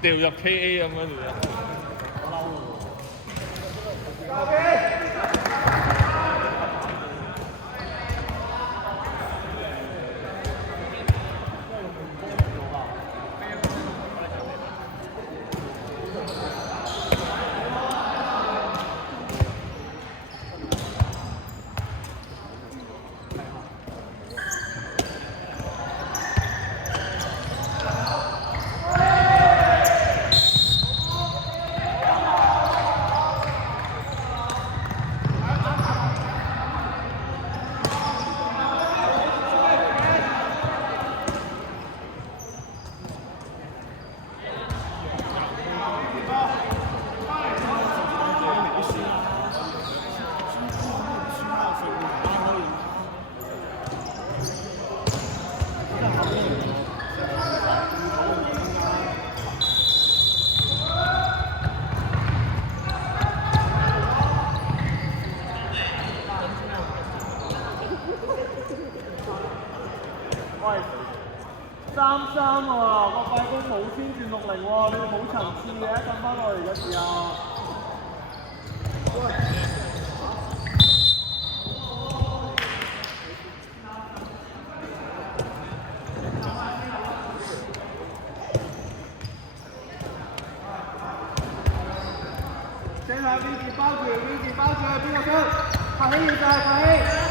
掉入 KA 咁樣條3-3喎，個快攻冇先轉60喎，你哋冇層次嘅，撳翻落嚟嘅時候。正係呢字包住，呢字包住，邊個出？拍起要晒，拍起！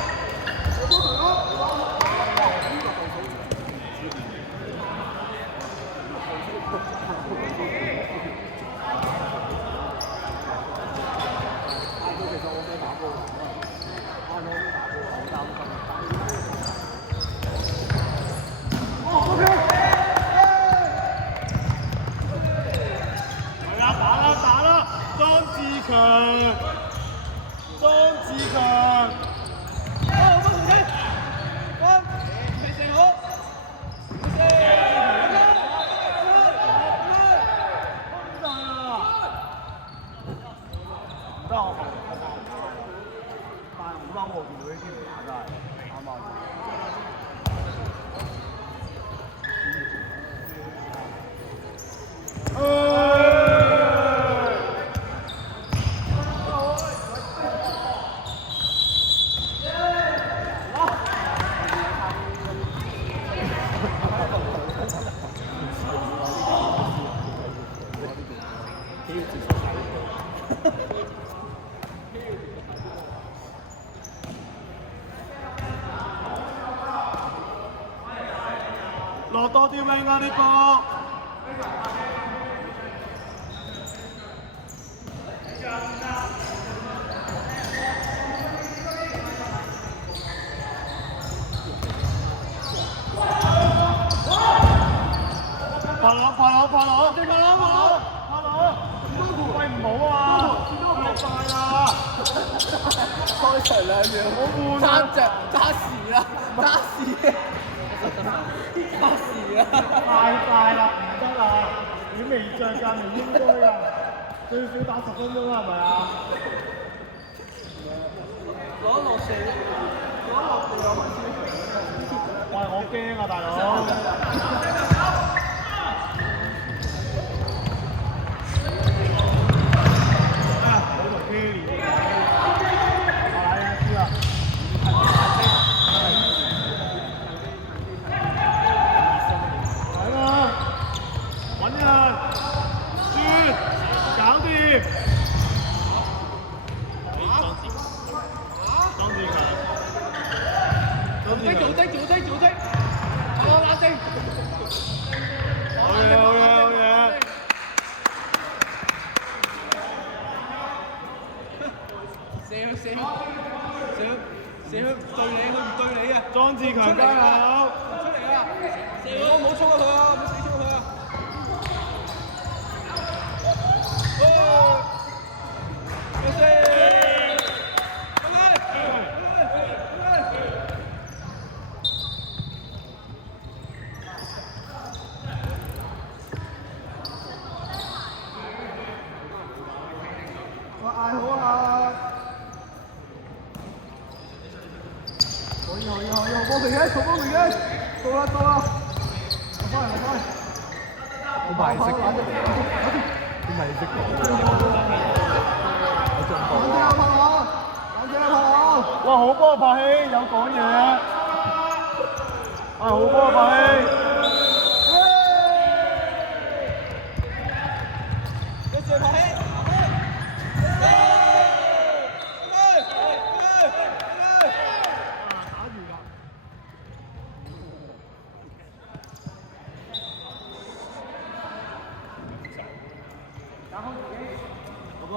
落多啲 wing 啊！呢個拍落，喂唔好啊！太快啦！開場2秒，好悶啊！揸時啦，揸時啊！太快啦，唔得啦！如果未漲價唔應該啊，最少打10分鐘啦，係咪啊？攞落地有乜事？喂，我驚啊，大佬！莊志強加油！出嚟啊！唔好衝過佢啊！唔好死衝過佢啊！我嗌好啊！可以，波平嘅，到啦，落翻嚟。我唔係識講，唔係識講，有進步啊！哇，好波啊，柏希有講嘢啊！好波啊，柏希！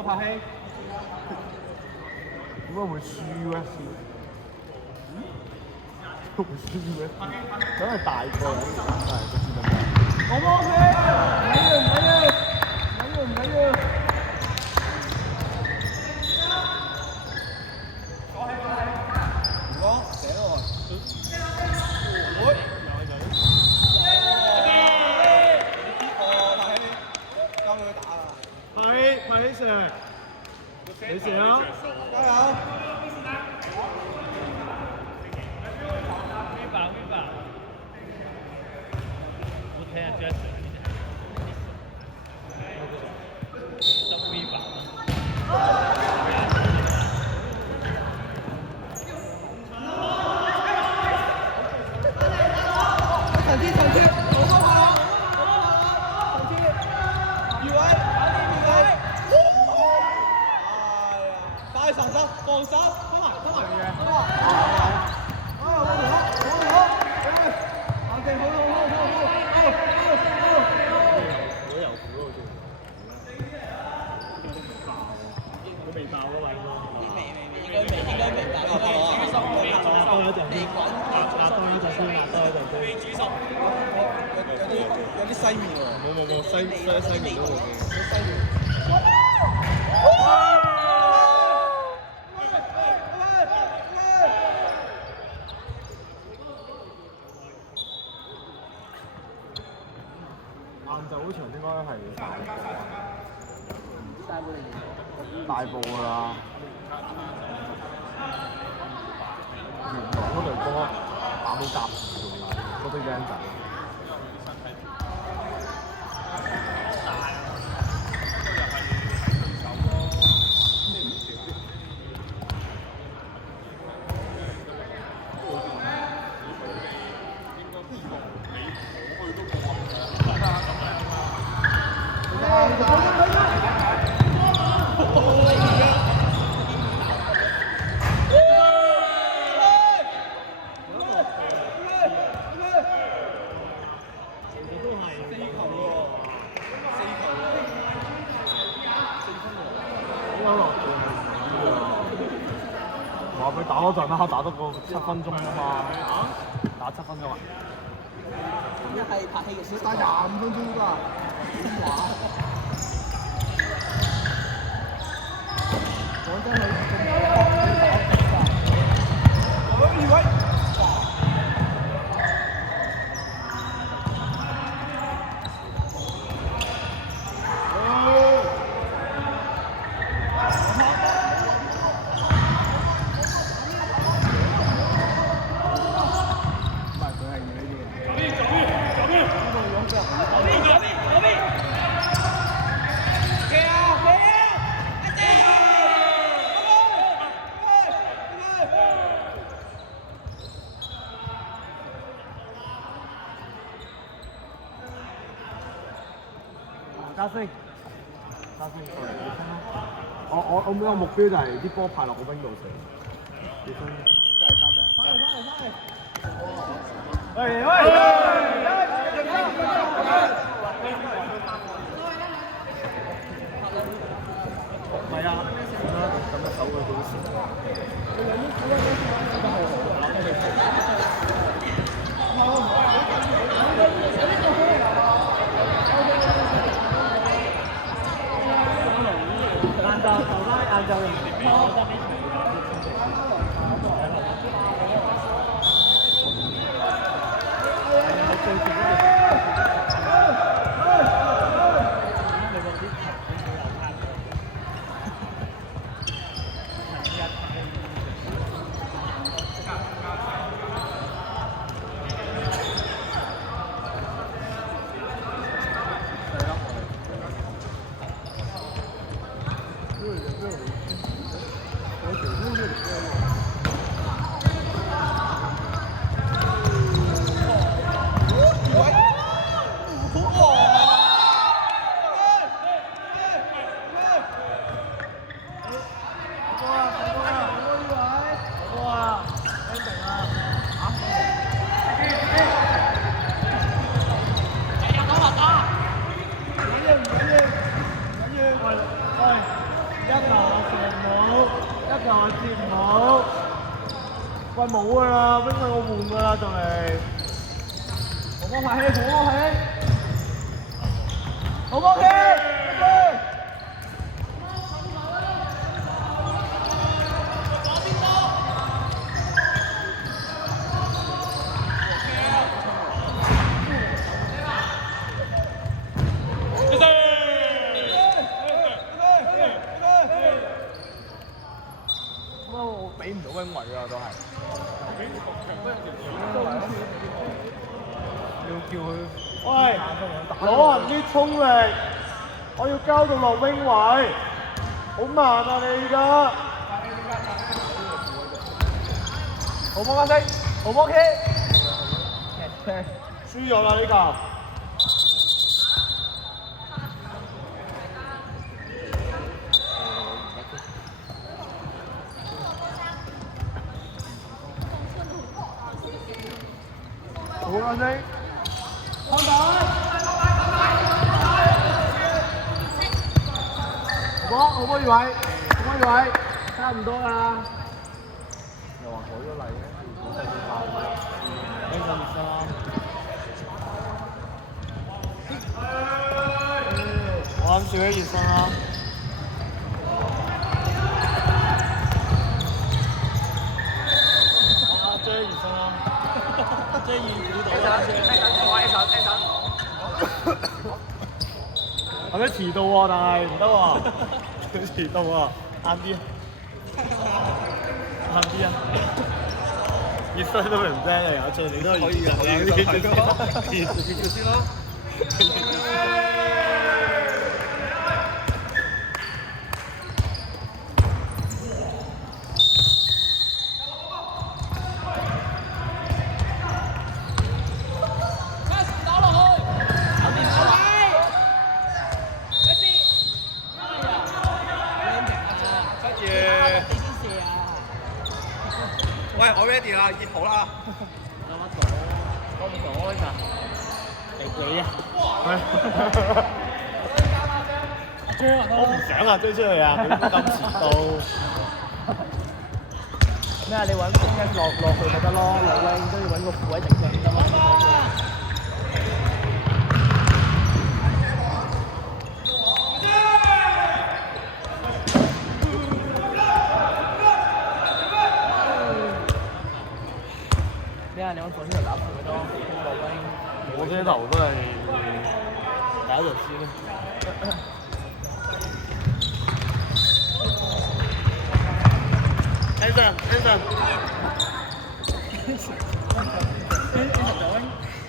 拍戲，點解會輸咧？會輸咩？梗係大個人打曬個知道咩？我 OK，唔緊要。拍起射，你射啊！加油！我睇下 Jason。放手，收埋嘅。佢未爆嗰位。應該未爆。多一陣先，多一陣先。未煮熟。有啲西面喎。冇，西面都冇嘅。晏晝嗰場應該係大埔㗎啦。元朗嗰隊波打到夾住嗰堆僆仔。話佢打嗰陣啦，打得個7分鐘啊嘛，打7分鐘啊！咁一係拍戲嘅少，打25分鐘㗎，點話？講真加星，過嚟你分啦！我每個目標就係啲波派落個 wing 度射，你分。喂！唔係啊，咁嘅手佢好少。晏晝喂冇㗎啦，冰棍我換㗎啦就嚟。好幫拍戲，好幫拍戲，好幫戲。我俾唔到温圍啊，都係。要叫佢。喂，攞人啲衝力，我要交到落冰位，好慢啊你而家。好波加息，好波 K。輸咗啦呢個。好安靜，看板，好波越位，好波越位，差唔多啦。又話改咗例嘅，好細隻炮，呢個熱身啦。我諗住啲熱身啦。追熱身啦。即係預估到啦。係咪遲到喎？但係唔得喎，佢遲到喎，啱啲，啱啲啊！熱身都唔聽嚟啊！最你都可以熱先咯。喂，我 ready 啦，熱好啦。我唔講咋，你啊？我唔想啊，追出去啊！佢咁遲到。咩啊？你揾風一落去咪得咯，落咧都要揾個副位定上得咯。咩啊？你揾左邊頭打佢咯，落威。我呢頭都係打一陣先。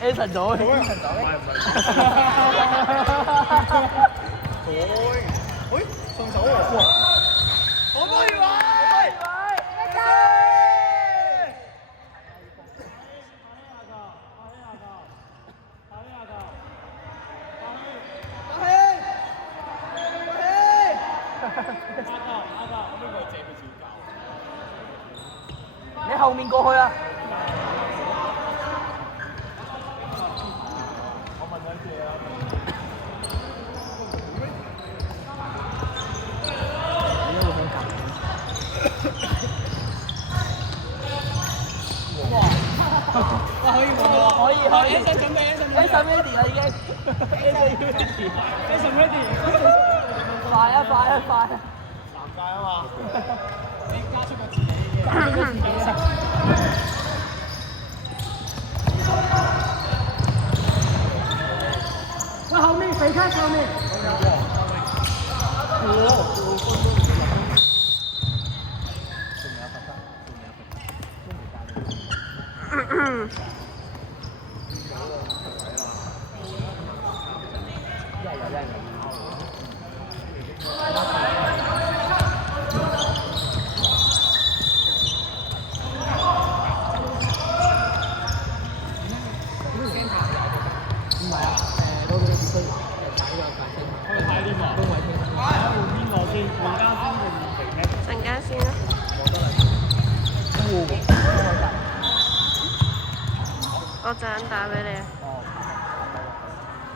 Anson 咗。喂，送手喎！我都要啊！你後面過去啊！我問緊嘢啊！你一路想夾？哇！哇！可以喎！可以。Anson 準備，Anson ready 啦已經。Anson ready。快啊！南界啊嘛！你加出個自己嘅。喂，後面肥卡後面。陣間先啦。我陣間打俾你啊。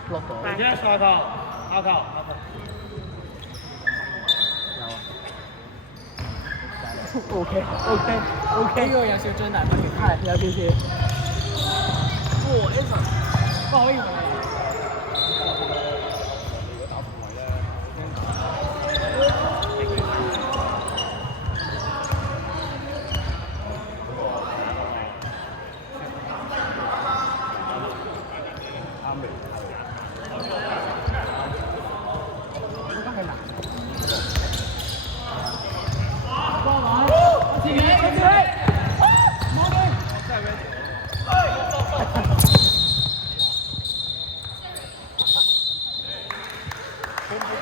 落到。而家下球，下球。有啊。OK，呢個有少張大筆嘅，係有少少。哇！Eason，不可以問你。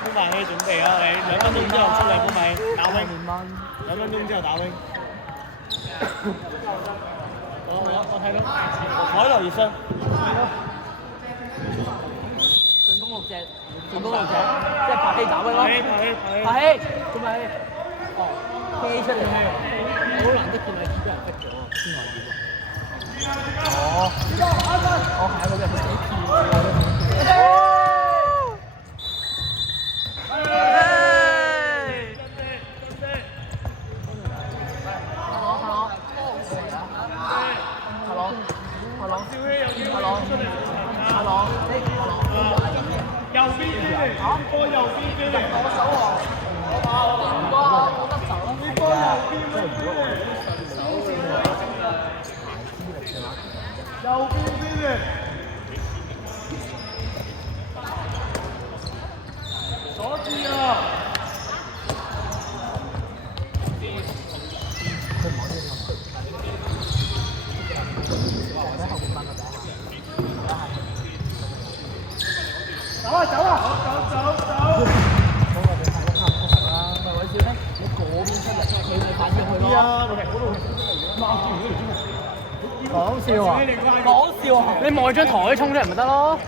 鋪埋氣準備啊！你2分鐘之後出嚟鋪埋打 wing， 2分鐘之後打 wing。我睇到海流熱身。進攻6隻，即係拍戲打 wing 咯。拍戲，咁咪飛出嚟。好難得見你俾人逼咗，先話點啊？哦，我係嗰隻佢幾跳嘅。右邊飛嚟，波右邊飛嚟，我手啊！冇得走啦！你波右邊飛嚟，右邊飛嚟，鎖住啊！走啊！走！咪揾少咧，你嗰邊出嚟，你咪反應佢咯。講笑啊！你望張台衝出嚟咪得咯。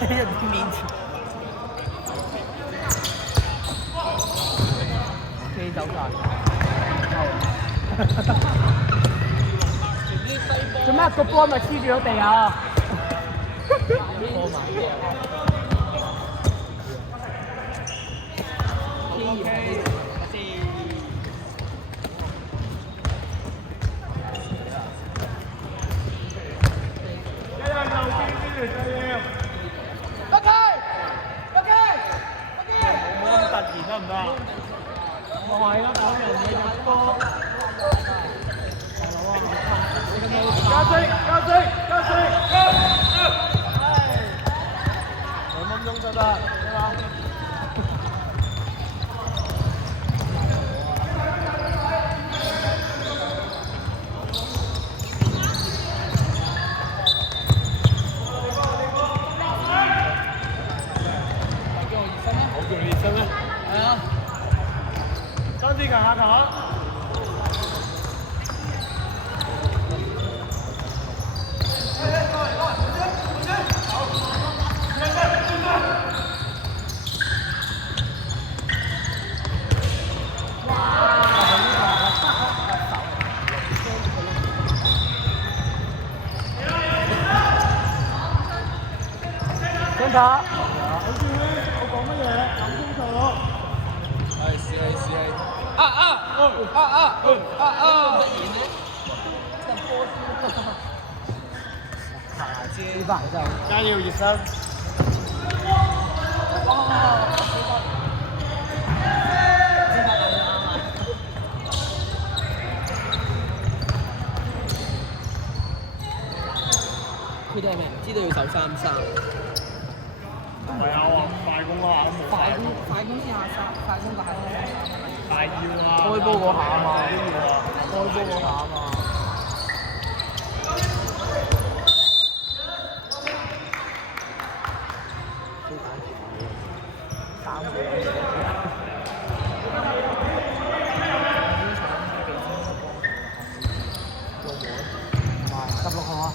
喺人哋面前。飛走晒。做咩個波咪黐住咗地啊？波埋嘅。得唔得？我係咯，打人嘢入波。加息！2分鐘就得，係嘛？好叫熱身咩？係啊。3次強下頭。打！我知我講乜嘢？諗清楚。係試。呢班人真係加要熱身。佢哋係咪唔知道要守3-3？唔係啊，我快攻啊，快攻23，快攻大咯。大要啊！開波嗰下啊嘛，開波嗰下啊嘛。16號啊！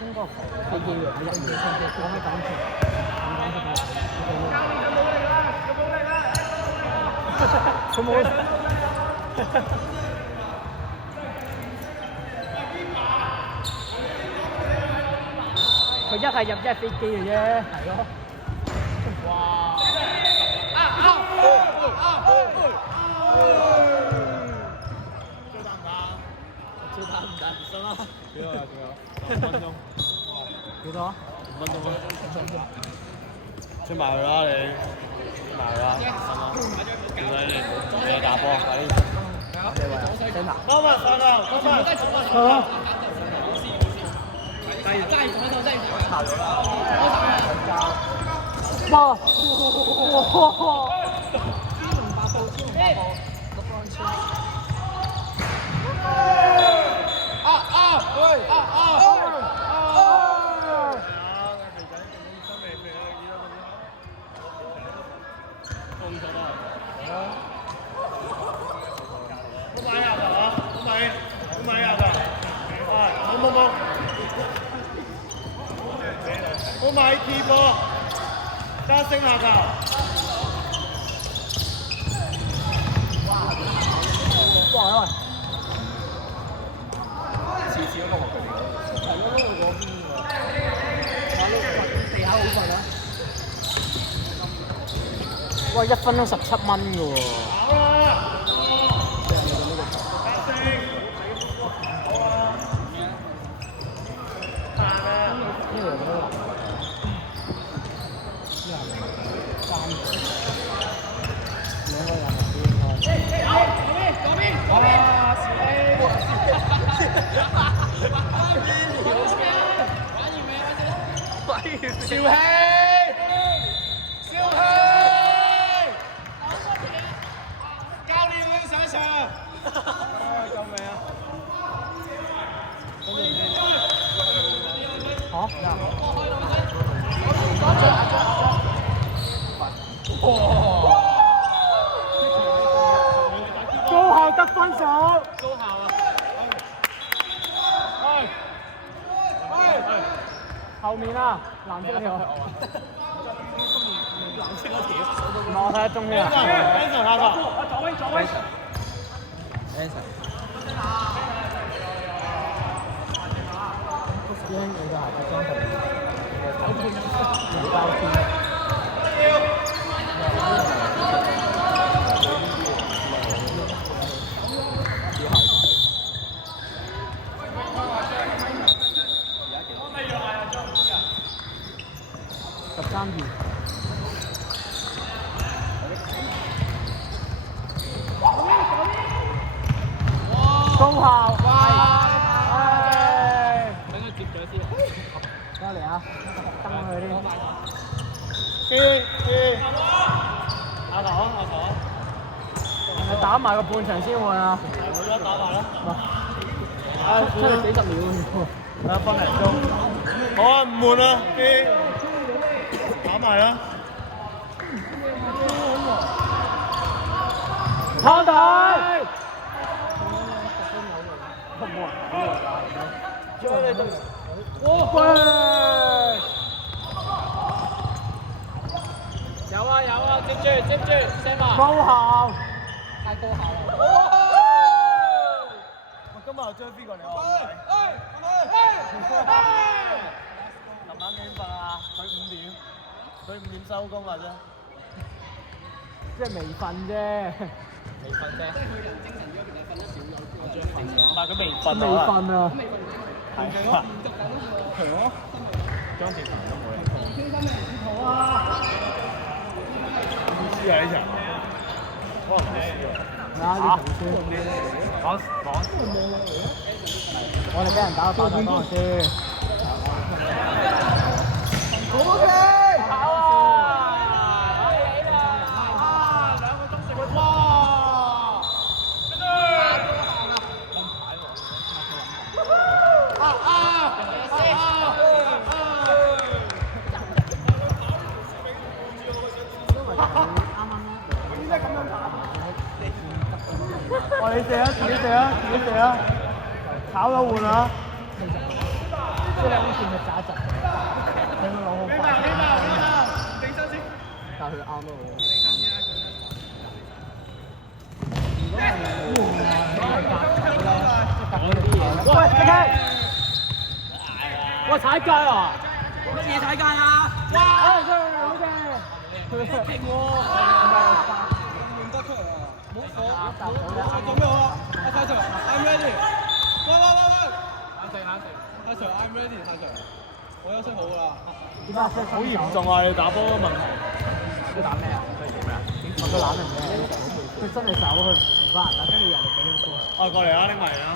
應該飛機喺一夜，我喺港鐵，佢冇。佢一係入一係飛機嘅啫，係咯。哇！最打唔打唔信啦？幾多啊？仲有5分鐘。幾多啊？5分鐘啊！出埋去啦你，出埋去啦，唔使你打波，快啲。真啊！高分上啊！高分。哇！好買 key 波，加升下球。哇！次次都學佢哋嗰係咯，嗰邊㗎。地下好瞓啊！哇！1分鐘17蚊㗎喎。潮氣，教練要上場。救命啊！高效得分手。高效啊！後面啊，藍色嗰條。藍色嗰條。我睇下中間啊。Anson 下球。左威。師兄，你個鞋係裝同膠片。13秒。高效！等佢接咗先。過嚟啊！登佢啲。下球。係打埋個半場先換啊！打埋啦。出嚟幾10秒1分零鐘。好啊，唔換啦，打埋啦。康隊。有啊，接住 ，Sam 啊！高效。太高效啦！我今日又將邊個嚟啊？琴晚幾點瞓啊？佢5點收工啦啫。即係未瞓啫。未瞓啫。唔係佢未瞓未瞓啊！係啊。係咯。張志成都冇嚟。輸啊！呢場。可能輸啊。啊！呢場輸。我哋俾人打到爆頭當日先。OK。好啊！2個鐘食哇！哇！你射啊！炒咗換啊！呢兩件係渣質嘅，佢個腦好快。但係佢啱咯。如果係隔球咧，隔嗰啲嘢。喂，踢踢！我踩界啊！乜嘢踩界啊？哇！真係好嘅，佢勁喎！認得出嚟啊！做咩啊？阿泰 Sir，I'm ready。喂！阿 Sir，I'm ready，泰 Sir。我休息好啦。點解好嚴重啊！你打波問題。佢打咩啊？佢做咩啊？佢攬人嘅，佢真係走，佢唔翻，但跟住人哋俾佢波。過嚟啦，拎埋嚟啦。